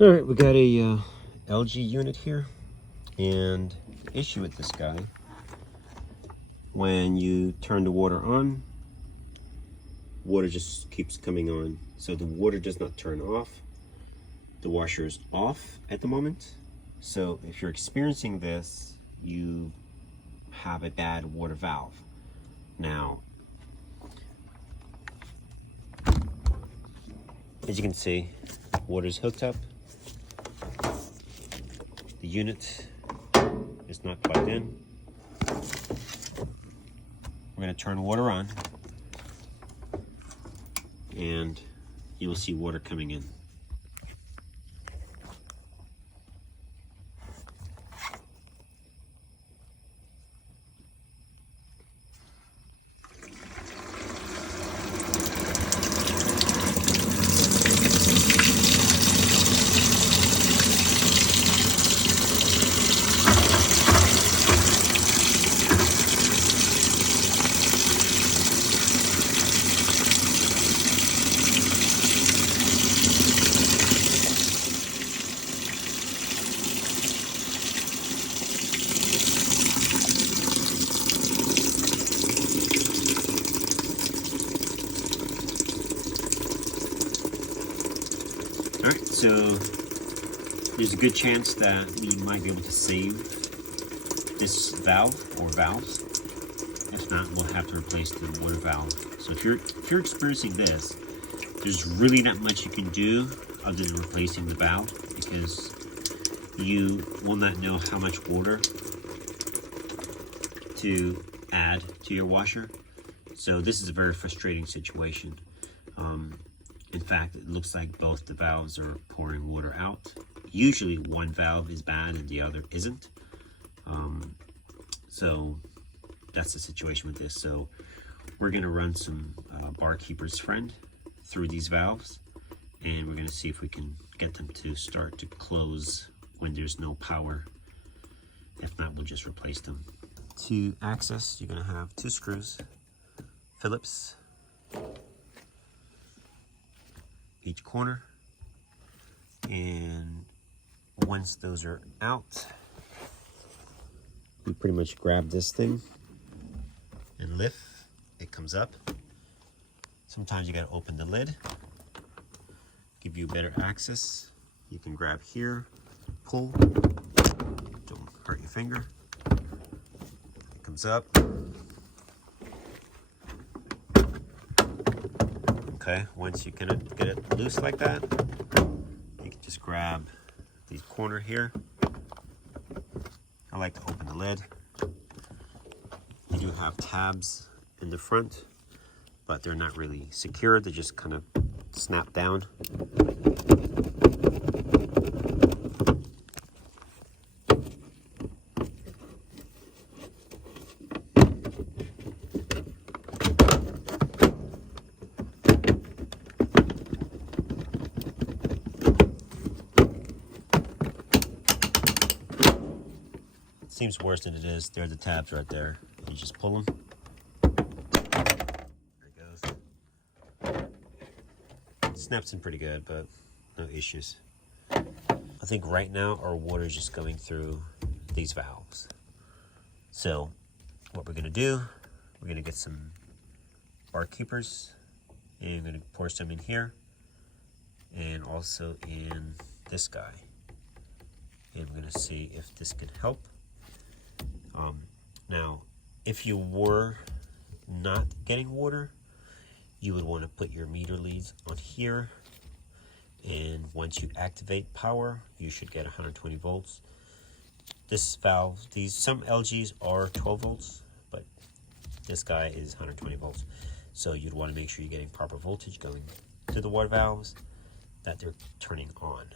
All right, we got a LG unit here, and the issue with this guy, when you turn the water on, water just keeps coming on. So the water does not turn off. The washer is off at the moment. So if you're experiencing this, you have a bad water valve. Now, as you can see, water is hooked up. The unit is not plugged in. We're going to turn water on, and you will see water coming in. Alright, so there's a good chance that we might be able to save this valve or valves. If not, we'll have to replace the water valve. So if you're experiencing this, there's really not much you can do other than replacing the valve, because you will not know how much water to add to your washer. So this is a very frustrating situation. In fact, it looks like both the valves are pouring water out. Usually one valve is bad and the other isn't. So that's the situation with this. So we're gonna run some barkeeper's friend through these valves, and we're gonna see if we can get them to start to close when there's no power. If not, we'll just replace them. To access, you're gonna have 2 screws, Phillips, each corner, and once those are out, you pretty much grab this thing and lift. It comes up. Sometimes you gotta open the lid, give you better access. You can grab here, pull, don't hurt your finger. It comes up. Okay, once you can get it loose like that, you can just grab the corner here. I like to open the lid. You do have tabs in the front, but they're not really secure. They just kind of snap down. Seems worse than it is. There are the tabs right there. You just pull them. There it goes. Snaps in pretty good, but no issues. I think right now our water is just going through these valves. So what we're gonna do, we're gonna get some barkeepers, and I'm gonna pour some in here, and also in this guy. And we're gonna see if this can help. Now, if you were not getting water, you would want to put your meter leads on here, and once you activate power, you should get 120 volts. This valve, some LGs are 12 volts, but this guy is 120 volts. So you'd want to make sure you're getting proper voltage going to the water valves, that they're turning on.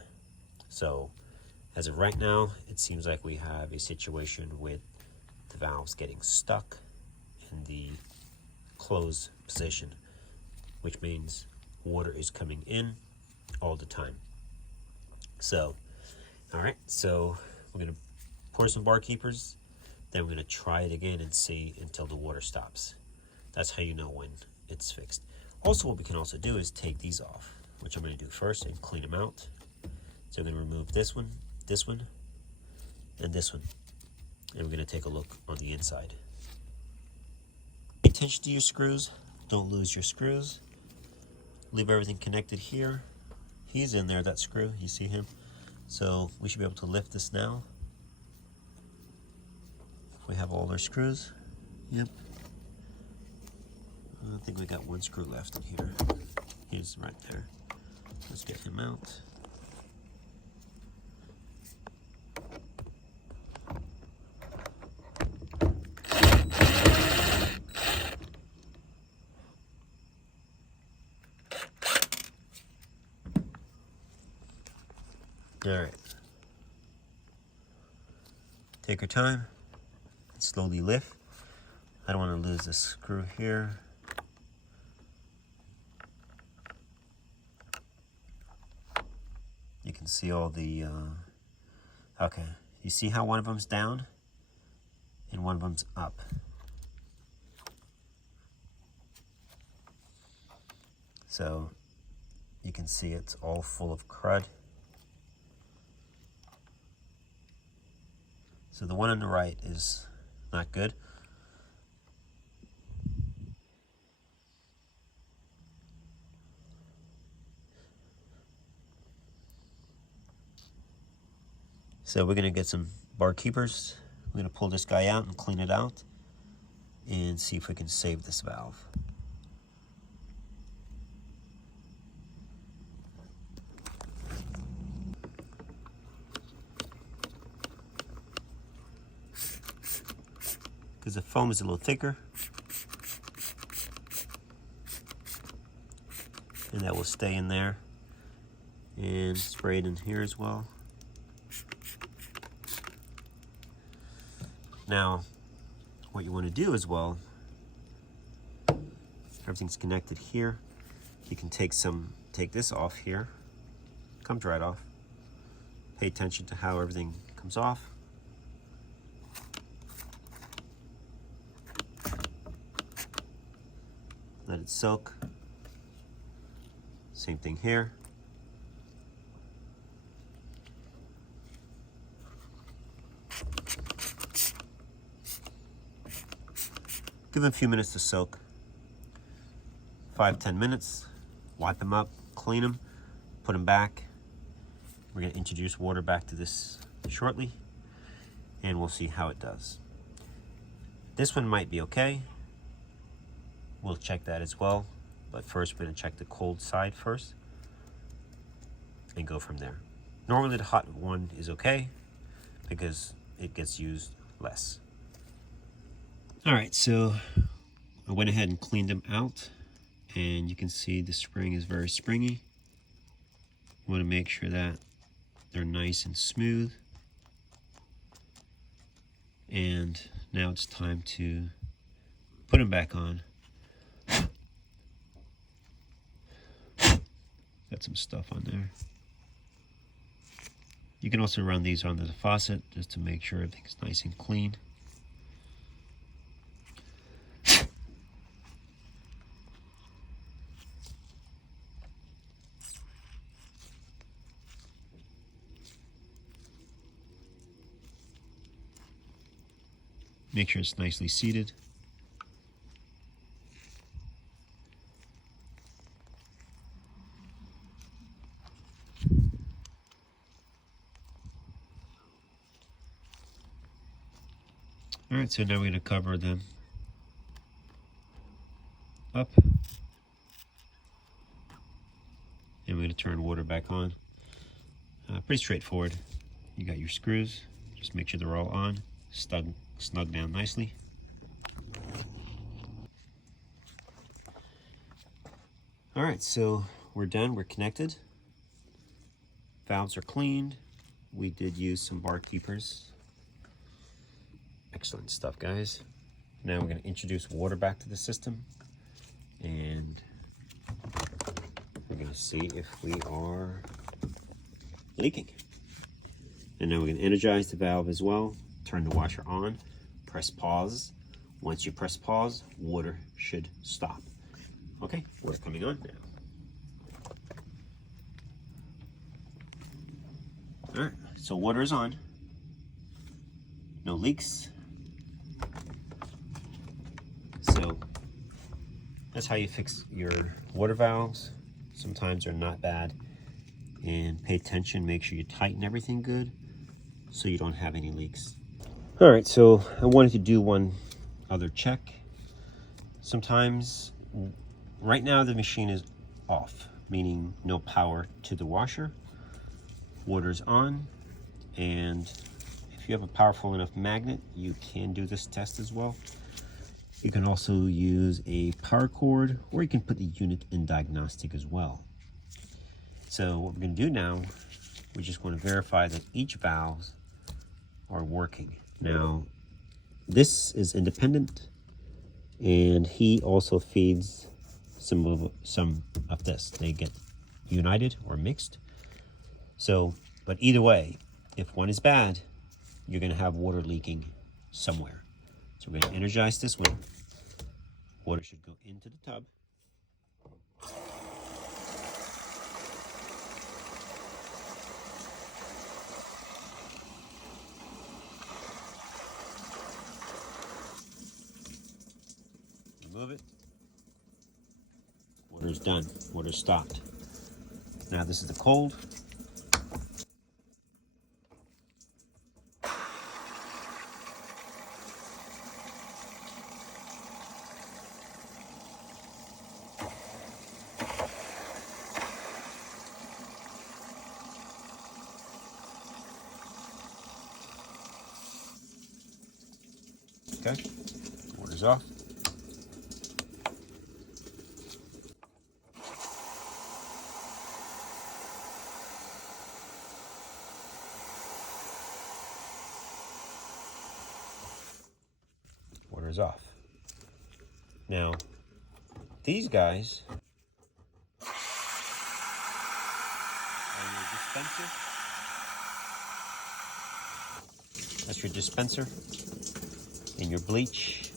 So as of right now, it seems like we have a situation with the valves getting stuck in the closed position, which means water is coming in all the time. So, all right, so we're gonna pour some barkeepers, then we're gonna try it again and see until the water stops. That's how you know when it's fixed. Also, what we can also do is take these off, which I'm gonna do first, and clean them out. So we're going to remove this one, and this one. And we're going to take a look on the inside. Pay attention to your screws. Don't lose your screws. Leave everything connected here. He's in there, that screw. You see him? So we should be able to lift this now. If we have all our screws. Yep. I think we got one screw left in here. He's right there. Let's get him out. All right. Take your time and slowly lift. I don't want to lose this screw here. You can see all the, okay. You see how one of them's down and one of them's up. So you can see it's all full of crud. So the one on the right is not good. So we're gonna get some bar keepers. We're gonna pull this guy out and clean it out and see if we can save this valve. Because the foam is a little thicker, and that will stay in there, and spray it in here as well. Now, what you want to do as well, everything's connected here. You can take this off here, comes right off. Pay attention to how everything comes off. Let it soak. Same thing here. Give them a few minutes to soak. 5-10 minutes. Wipe them up, clean them, put them back. We're going to introduce water back to this shortly, and we'll see how it does. This one might be okay. We'll check that as well, but first we're going to check the cold side first and go from there. Normally the hot one is okay because it gets used less. All right, so I went ahead and cleaned them out, and you can see the spring is very springy. You want to make sure that they're nice and smooth. And now it's time to put them back on. Got some stuff on there. You can also run these under the faucet just to make sure everything's nice and clean. Make sure it's nicely seated. All right, so now we're going to cover them up. And we're going to turn water back on. Pretty straightforward. You got your screws. Just make sure they're all on. Snug down nicely. All right, so we're done. We're connected. Valves are cleaned. We did use some bar keepers. Excellent stuff, guys. Now we're going to introduce water back to the system, and we're going to see if we are leaking. And now we're going to energize the valve as well. Turn the washer on. Press pause. Once you press pause, water should stop. Okay, water coming on now. All right, so water is on. No leaks. So that's how you fix your water valves. Sometimes they're not bad. And pay attention, make sure you tighten everything good so you don't have any leaks. All right, so I wanted to do one other check. Sometimes, right now the machine is off, meaning no power to the washer. Water's on, and if you have a powerful enough magnet, you can do this test as well. You can also use a power cord, or you can put the unit in diagnostic as well. So what we're going to do now, we just want to verify that each valves are working. Now, this is independent, and he also feeds some of this. They get united or mixed. So, but either way, if one is bad, you're going to have water leaking somewhere. So we're going to energize this one. Water should go into the tub. Remove it. Water's done. Water's stopped. Now this is the cold. Okay, water's off. Water's off. Now, these guys are your dispenser. That's your dispenser and your bleach.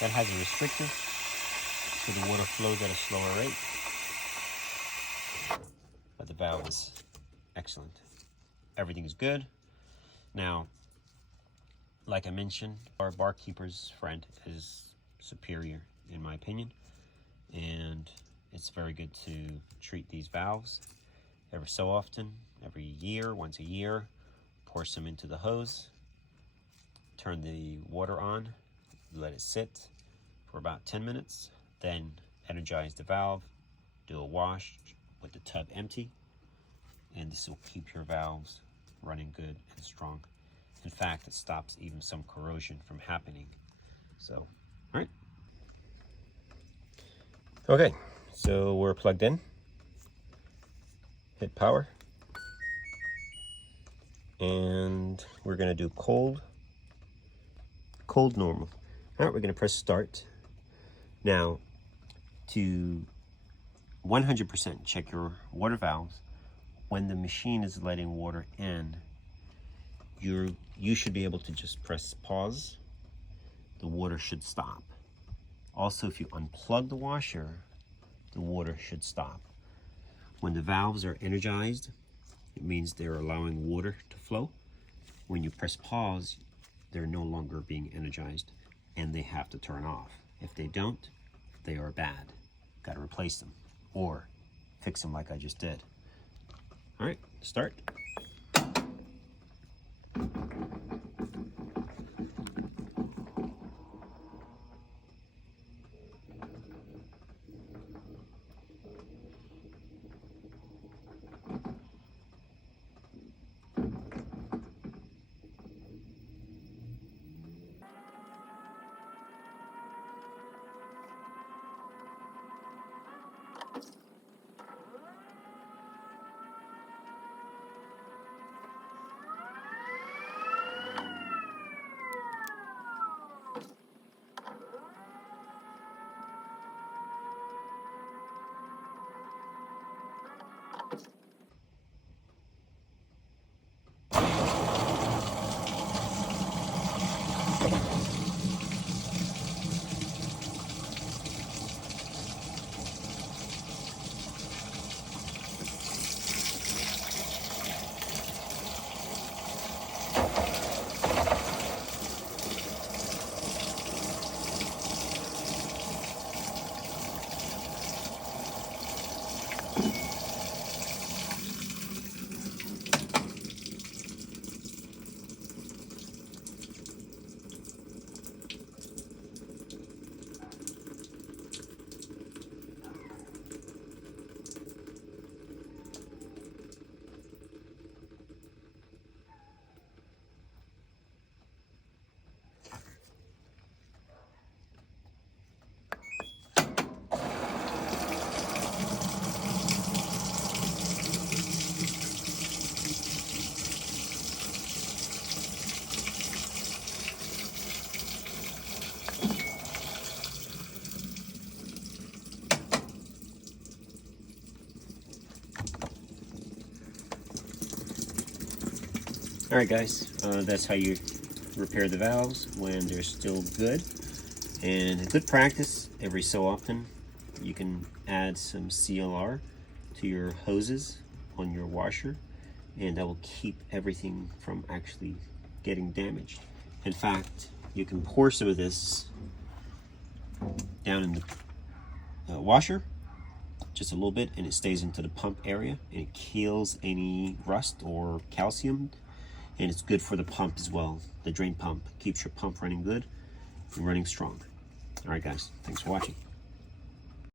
That has a restrictor, so the water flows at a slower rate. But the valve is excellent. Everything is good. Now, like I mentioned, our barkeeper's friend is superior, in my opinion. And it's very good to treat these valves every so often, every year, once a year. Pour some into the hose, turn the water on, let it sit for about 10 minutes, then energize the valve, do a wash with the tub empty, and this will keep your valves running good and strong. In fact, it stops even some corrosion from happening. So, all right. Okay, so we're plugged in. Hit power. And we're gonna do cold, normal. All right, we're gonna press start. Now, to 100% check your water valves, when the machine is letting water in, you should be able to just press pause. The water should stop. Also, if you unplug the washer, the water should stop. When the valves are energized, it means they're allowing water to flow. When you press pause, they're no longer being energized and they have to turn off. If they don't, they are bad. Got to replace them or fix them like I just did. All right, start. Alright guys, that's how you repair the valves when they're still good. And good practice, every so often you can add some CLR to your hoses on your washer, and that will keep everything from actually getting damaged. In fact, you can pour some of this down in the washer, just a little bit, and it stays into the pump area, and it kills any rust or calcium, and it's good for the pump as well. The drain pump keeps your pump running good and running strong. All right guys, thanks for watching.